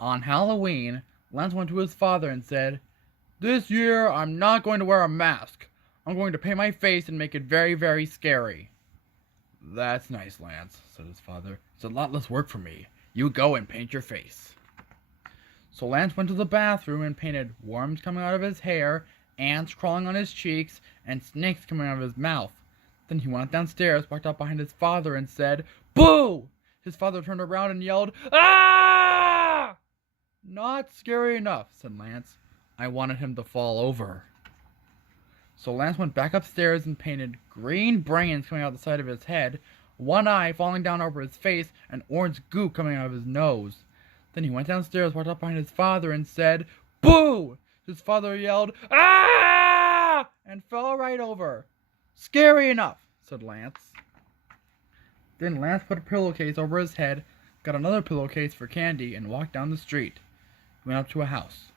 On Halloween, Lance went to his father and said, "This year I'm not going to wear a mask. I'm going to paint my face and make it very, very scary." "That's nice, Lance," said his father. "It's a lot less work for me. You go and paint your face." So Lance went to the bathroom and painted worms coming out of his hair, ants crawling on his cheeks, and snakes coming out of his mouth. Then he went downstairs, walked up behind his father, and said, "Boo!" His father turned around and yelled, "Ah!" "Not scary enough," said Lance. "I wanted him to fall over." So Lance went back upstairs and painted green brains coming out the side of his head, one eye falling down over his face, and orange goop coming out of his nose. Then he went downstairs, walked up behind his father, and said, "Boo!" His father yelled, "Ah!" and fell right over. "Scary enough," said Lance. Then Lance put a pillowcase over his head, got another pillowcase for candy, and walked down the street. He went up to a house.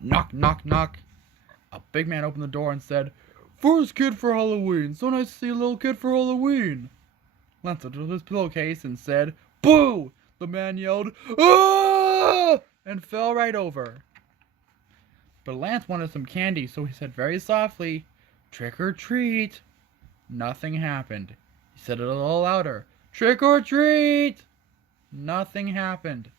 Knock, knock, knock. A big man opened the door and said, "First kid for Halloween. So nice to see a little kid for Halloween." Lance looked at his pillowcase and said, "Boo!" The man yelled, "Ah!" and fell right over. But Lance wanted some candy, so he said very softly, "Trick or treat." Nothing happened. He said it a little louder, "Trick or treat." Nothing happened.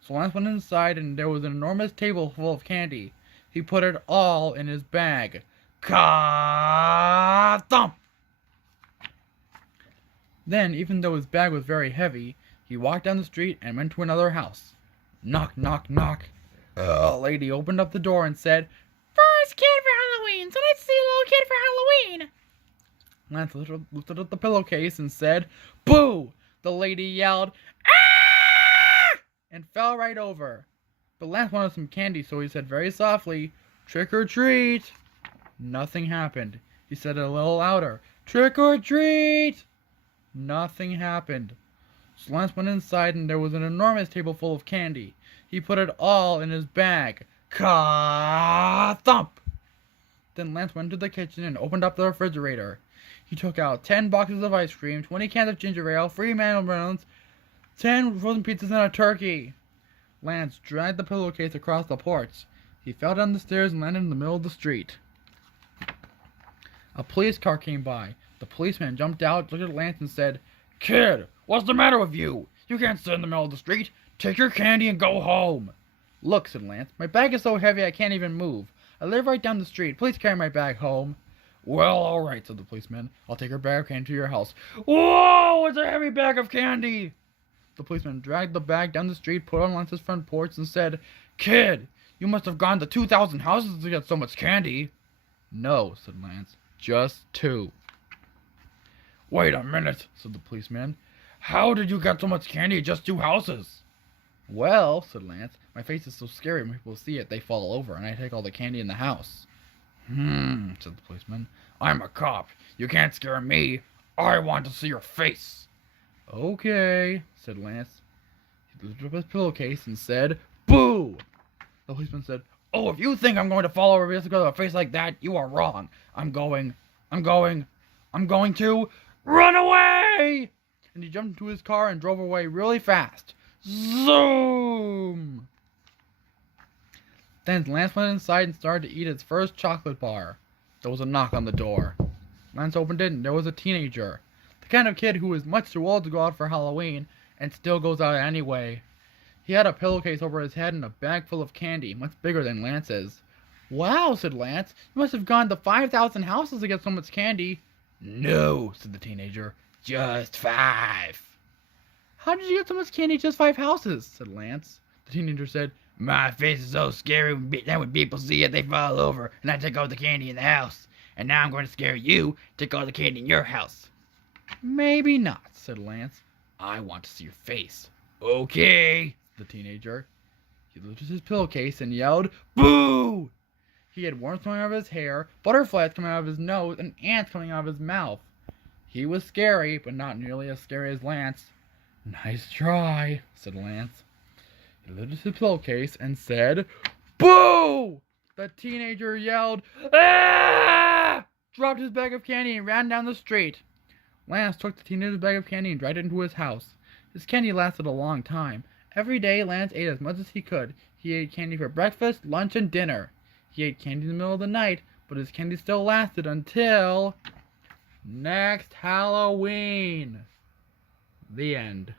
So Lance went inside and there was an enormous table full of candy. He put it all in his bag. Ka-thump! Then, even though his bag was very heavy, he walked down the street and went to another house. Knock, knock, knock. A lady opened up the door and said, "First kid for Halloween, so let's see a little kid for Halloween." Lance lifted up the pillowcase and said, "Boo!" The lady yelled, "Ah!" and fell right over. But Lance wanted some candy, so he said very softly, "Trick or treat." Nothing happened. He said it a little louder, "Trick or treat." Nothing happened. So Lance went inside and there was an enormous table full of candy. He put it all in his bag. Ka-thump! Then Lance went to the kitchen and opened up the refrigerator. He took out 10 boxes of ice cream, 20 cans of ginger ale, 3 melons, 10 frozen pizzas, and a turkey. Lance dragged the pillowcase across the porch. He fell down the stairs and landed in the middle of the street. A police car came by. The policeman jumped out, looked at Lance, and said, "Kid, what's the matter with you? You can't sit in the middle of the street. Take your candy and go home." "Look," said Lance, "my bag is so heavy I can't even move. I live right down the street. Please carry my bag home." "Well, all right," said the policeman. "I'll take your bag of candy to your house." "Whoa, it's a heavy bag of candy!" The policeman dragged the bag down the street, put it on Lance's front porch, and said, "Kid, you must have gone to 2,000 houses to get so much candy." "No," said Lance, "just 2." "Wait a minute," said the policeman. "How did you get so much candy at just 2 houses?" "Well," said Lance, "my face is so scary when people see it they fall over, and I take all the candy in the house." Said the policeman. "I'm a cop. You can't scare me. I want to see your face." "Okay," said Lance. He lifted up his pillowcase and said, "Boo!" The policeman said, "Oh, if you think I'm going to fall over just because of a face like that, you are wrong. I'm going to run away!" And he jumped into his car and drove away really fast. Zoom! Then Lance went inside and started to eat his first chocolate bar. There was a knock on the door. Lance opened it and there was a teenager. The kind of kid who is much too old to go out for Halloween and still goes out anyway. He had a pillowcase over his head and a bag full of candy, much bigger than Lance's. "Wow," said Lance, "you must have gone to 5,000 houses to get so much candy." "No," said the teenager, "just 5. "How did you get so much candy at just 5 houses?" said Lance. The teenager said, "My face is so scary that when people see it, they fall over, and I take all the candy in the house. And now I'm going to scare you, take all the candy in your house." "Maybe not," said Lance. "I want to see your face." "Okay," said the teenager. He lifted his pillowcase and yelled, "Boo!" He had worms coming out of his hair, butterflies coming out of his nose, and ants coming out of his mouth. He was scary, but not nearly as scary as Lance. "Nice try," said Lance. He lifted his pillowcase and said, "Boo!" The teenager yelled, "Ah!" dropped his bag of candy and ran down the street. Lance took the teenager's bag of candy and dragged it into his house. His candy lasted a long time. Every day, Lance ate as much as he could. He ate candy for breakfast, lunch, and dinner. He ate candy in the middle of the night, but his candy still lasted until next Halloween. The end.